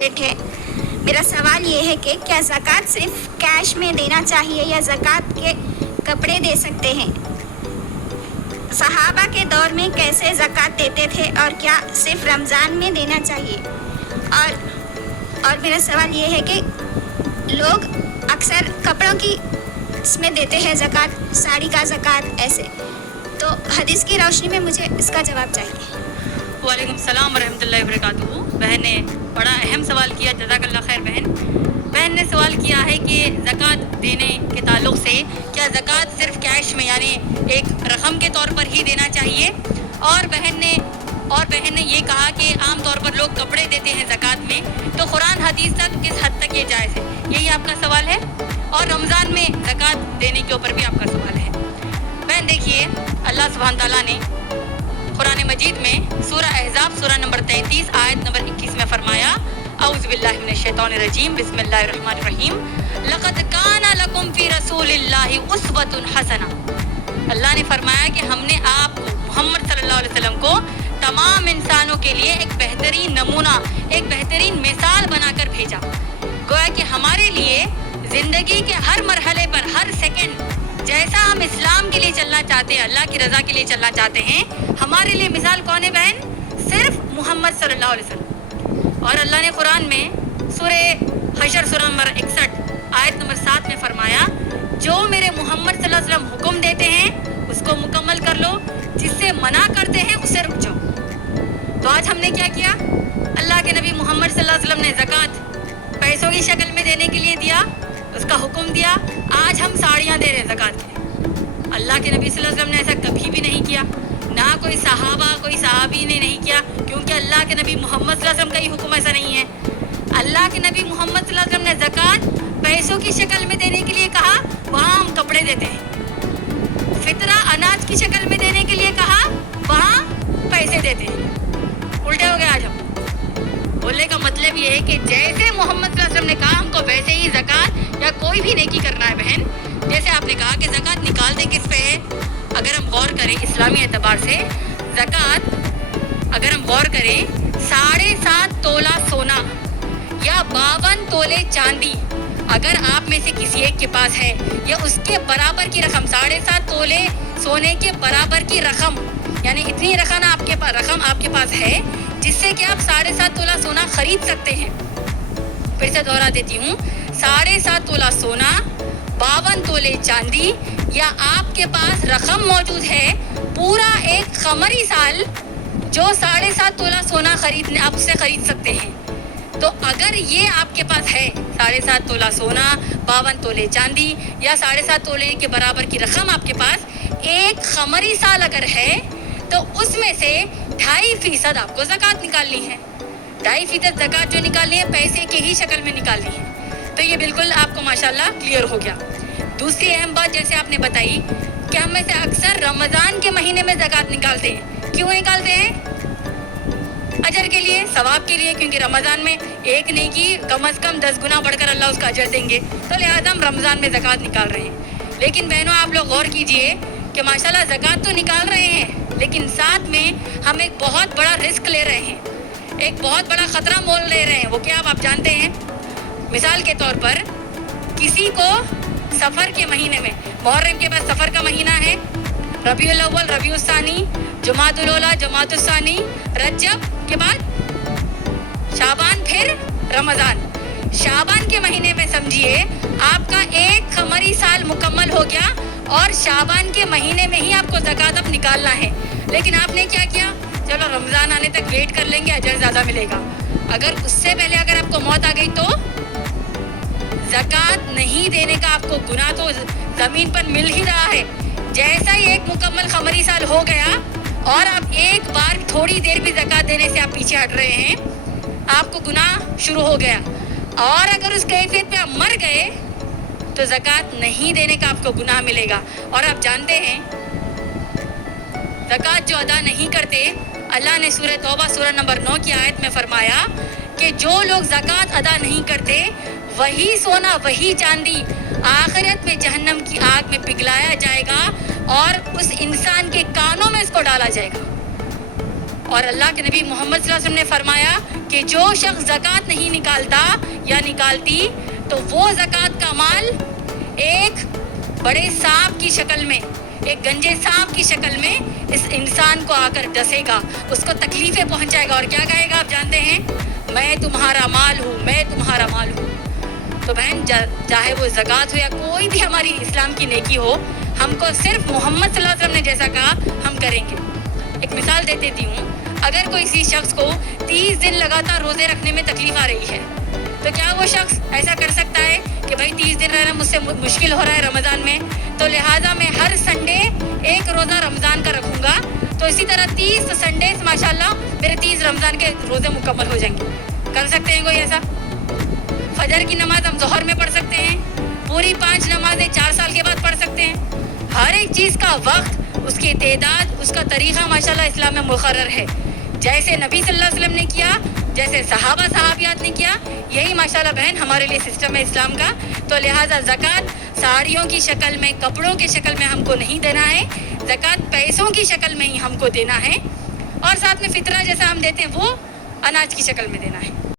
بیٹھے میرا سوال یہ ہے کہ کیا زکوٰۃ صرف کیش میں دینا چاہیے یا زکوٰۃ کے کپڑے دے سکتے ہیں؟ صحابہ کے دور میں کیسے زکوٰۃ دیتے تھے اور کیا صرف رمضان میں دینا چاہیے؟ اور میرا سوال یہ ہے کہ لوگ اکثر کپڑوں کی اس میں دیتے ہیں زکوٰۃ، ساڑی کا زکوٰۃ ایسے، تو حدیث کی روشنی میں مجھے اس کا جواب چاہیے۔ وعلیکم السلام ورحمۃ اللہ وبرکاتہ۔ بہن نے بڑا اہم سوال کیا، جزاک اللہ خیر بہن نے سوال کیا ہے کہ زکوٰۃ دینے کے تعلق سے کیا زکوٰۃ صرف کیش میں یعنی ایک رقم کے طور پر ہی دینا چاہیے، اور بہن نے یہ کہا کہ عام طور پر لوگ کپڑے دیتے ہیں زکوٰۃ میں، تو قرآن حدیث تک کس حد تک یہ جائز ہے، یہی آپ کا سوال ہے، اور رمضان میں زکوٰۃ دینے کے اوپر بھی آپ کا سوال ہے۔ بہن دیکھیے، اللہ سبحانہ تعالیٰ نے قرآن مجید میں سورہ احزاب سورہ نمبر 33 آیت نمبر 21 میں فرمایا، اعوذ باللہ من الشیطان الرجیم، بسم اللہ الرحمن الرحیم، لقد کان لکم فی رسول اللہ اسوۃ حسنہ۔ اللہ نے فرمایا کہ ہم نے آپ کو محمد صلی اللہ علیہ وسلم کو تمام انسانوں کے لیے ایک بہترین نمونہ، ایک بہترین مثال بنا کر بھیجا۔ گویا کہ ہمارے لیے زندگی کے ہر مرحلے پر، ہر سیکنڈ جیسا ہم اسلام کے لیے چلنا چاہتے ہیں، اللہ کی رضا کے لیے چلنا چاہتے ہیں، ہمارے لیے مثال کون ہے بہن؟ صرف محمد صلی اللہ علیہ وسلم۔ اور اللہ نے قرآن میں سورہ حشر سورہ نمبر 61 آیت نمبر 7 میں فرمایا، جو میرے محمد صلی اللہ علیہ وسلم حکم دیتے ہیں اس کو مکمل کر لو، جس سے منع کرتے ہیں اسے رک جاؤ۔ تو آج ہم نے کیا کیا؟ اللہ کے نبی محمد صلی اللہ علیہ وسلم نے زکوٰۃ پیسوں کی شکل میں دینے کے لیے دیا، اس کا حکم دیا۔ آج ہم ساڑیاں دے رہے ہیں زکوٰۃ کے۔ اللہ کے نبی صلی اللہ علیہ وسلم نے ایسا کبھی بھی نہیں کیا، نہ کوئی صحابہ، کوئی صحابی نے نہیں کیا، کیونکہ اللہ کے نبی محمد صلی اللہ علیہ وسلم کا ہی حکم ایسا نہیں ہے۔ اللہ کے نبی محمد صلی اللہ علیہ وسلم نے زکوٰۃ پیسوں کی شکل میں دینے کے لیے کہا، وہاں ہم کپڑے دیتے ہیں۔ فطرہ اناج کی شکل میں دینے کے لیے کہا، وہاں پیسے دیتے ہیں۔ الٹے ہو گئے آج ہم۔ بولنے کا مطلب یہ ہے کہ جیسے محمد صلی اللہ علیہ وسلم نے کہا ہم کو ویسے ہی زکوٰۃ یا کوئی بھی نیکی کرنا ہے بہن۔ جیسے آپ نے کہا کہ زکوٰۃ نکالتے کس پہ ہے، اگر ہم غور کریں اسلامی اعتبار سے زکوٰۃ، اگر ہم غور کریں 7.5 تولہ سونا یا 52 تولے چاندی اگر آپ میں سے کسی ایک کے پاس ہے، یا اس کے برابر کی رقم 7.5 تولے سونے کے برابر کی رقم، یعنی اتنی رقم آپ کے پاس ہے جس سے کہ آپ 7.5 تولہ سونا خرید سکتے ہیں۔ پھر سے دوہرا دیتی ہوں، 7.5 تولہ سونا، 52 تولے چاندی، یا آپ کے پاس رقم موجود ہے پورا ایک قمری سال جو 7.5 تولہ سونا آپ اس سے خرید سکتے ہیں۔ تو اگر یہ آپ کے پاس ہے 7.5 تولہ سونا، 52 تولے چاندی یا 7.5 تولے کے برابر کی رقم آپ کے پاس ایک قمری سال اگر ہے، تو اس میں سے 2.5% آپ کو زکوٰۃ نکالنی ہے۔ 2.5% زکوٰۃ جو نکالنی ہے پیسے کی ہی شکل میں نکالنی ہے۔ تو یہ بالکل آپ کو ماشاءاللہ کلیئر ہو گیا۔ دوسری اہم بات جیسے آپ نے بتائی کہ ہم میں سے اکثر رمضان کے مہینے میں زکوٰۃ نکالتے ہیں۔ کیوں نکالتے ہیں؟ اجر کے لیے، ثواب کے لیے، کیونکہ رمضان میں ایک نیکی کم از کم 10 گنا بڑھ کر اللہ اس کا اجر دیں گے، تو لہٰذا ہم رمضان میں زکوٰۃ نکال رہے ہیں۔ لیکن بہنوں آپ لوگ غور کیجئے کہ ماشاءاللہ زکوٰۃ تو نکال رہے ہیں، لیکن ساتھ میں ہم ایک بہت بڑا رسک لے رہے ہیں، ایک بہت بڑا خطرہ مول لے رہے ہیں۔ وہ کیا آپ جانتے ہیں؟ مثال کے طور پر کسی کو سفر کے مہینے میں، محرم کے بعد سفر کا مہینہ ہے، ربیع الاول، ربیع الثانی، جمادی الاولیٰ، جمادی الثانی، رجب کے بعد شعبان، پھر رمضان۔ شعبان کے مہینے میں سمجھیے آپ کا ایک قمری سال مکمل ہو گیا، اور شعبان کے مہینے میں ہی آپ کو زکوٰۃ اب نکالنا ہے۔ لیکن آپ نے کیا کیا؟ چلو رمضان آنے تک ویٹ کر لیں گے، اجر زیادہ ملے گا۔ اگر اس سے پہلے اگر آپ کو موت آ گئی تو زکوٰۃ نہیں دینے کا آپ کو گناہ تو زمین پر مل ہی رہا ہے۔ جیسا ہی ایک مکمل قمری سال ہو گیا اور آپ ایک بار تھوڑی دیر بھی زکوٰۃ دینے سے آپ پیچھے ہٹ رہے ہیں، آپ کو گناہ شروع ہو گیا۔ اور اگر اس کیفیت پہ آپ مر گئے تو زکوٰۃ نہیں دینے کا آپ کو گناہ ملے گا۔ اور آپ جانتے ہیں زکوٰۃ جو ادا نہیں کرتے، اللہ نے سورہ توبہ سورہ نمبر 9 کی آیت میں فرمایا کہ جو لوگ زکوٰۃ ادا نہیں کرتے، وہی سونا، وہی چاندی آخرت میں جہنم کی آگ میں پگھلایا جائے گا اور اس انسان کے کانوں میں اس کو ڈالا جائے گا۔ اور اللہ کے نبی محمد صلی اللہ علیہ وسلم نے فرمایا کہ جو شخص زکوٰۃ نہیں نکالتا یا نکالتی تو وہ زکوٰۃ کا مال ایک بڑے سانپ کی شکل میں، ایک گنجے سانپ کی شکل میں اس انسان کو آ کر ڈسے گا، اس کو تکلیفیں پہنچائے گا اور کیا کہے گا آپ جانتے ہیں؟ میں تمہارا مال ہوں، میں تمہارا مال ہوں۔ تو بہن چاہے وہ زکوٰۃ ہو یا کوئی بھی ہماری اسلام کی نیکی ہو، ہم کو صرف محمد صلی اللہ علیہ وسلم نے جیسا کہا ہم کریں گے۔ ایک مثال دے دیتی ہوں، اگر کوئی کسی شخص کو 30 دن لگاتار روزے رکھنے میں تکلیف آ رہی ہے تو کیا وہ شخص ایسا کر سکتا ہے کہ بھائی 30 دن رہنا مجھ سے مشکل ہو رہا ہے رمضان میں، تو لہٰذا میں ہر سنڈے ایک روزہ رمضان کا رکھوں گا، تو اسی طرح 30 سنڈیز ماشاءاللہ میرے 30 رمضان کے روزے مکمل ہو جائیں گے؟ کر سکتے ہیں کوئی ایسا؟ فجر کی نماز ہم ظہر میں پڑھ سکتے ہیں، پوری 5 نمازیں 4 سال کے بعد پڑھ سکتے ہیں۔ ہر ایک چیز کا وقت، اس کی تعداد، اس کا طریقہ ماشاءاللہ اسلام میں مقرر ہے۔ جیسے نبی صلی اللہ علیہ وسلم نے کیا، جیسے صحابہ صحابیات نے کیا، یہی ماشاءاللہ بہن ہمارے لیے سسٹم ہے اسلام کا۔ تو لہٰذا زکوٰۃ ساڑیوں کی شکل میں، کپڑوں کی شکل میں ہم کو نہیں دینا ہے، زکوٰۃ پیسوں کی شکل میں ہی ہم کو دینا ہے، اور ساتھ میں فطرہ جیسا ہم دیتے ہیں وہ اناج کی شکل میں دینا ہے۔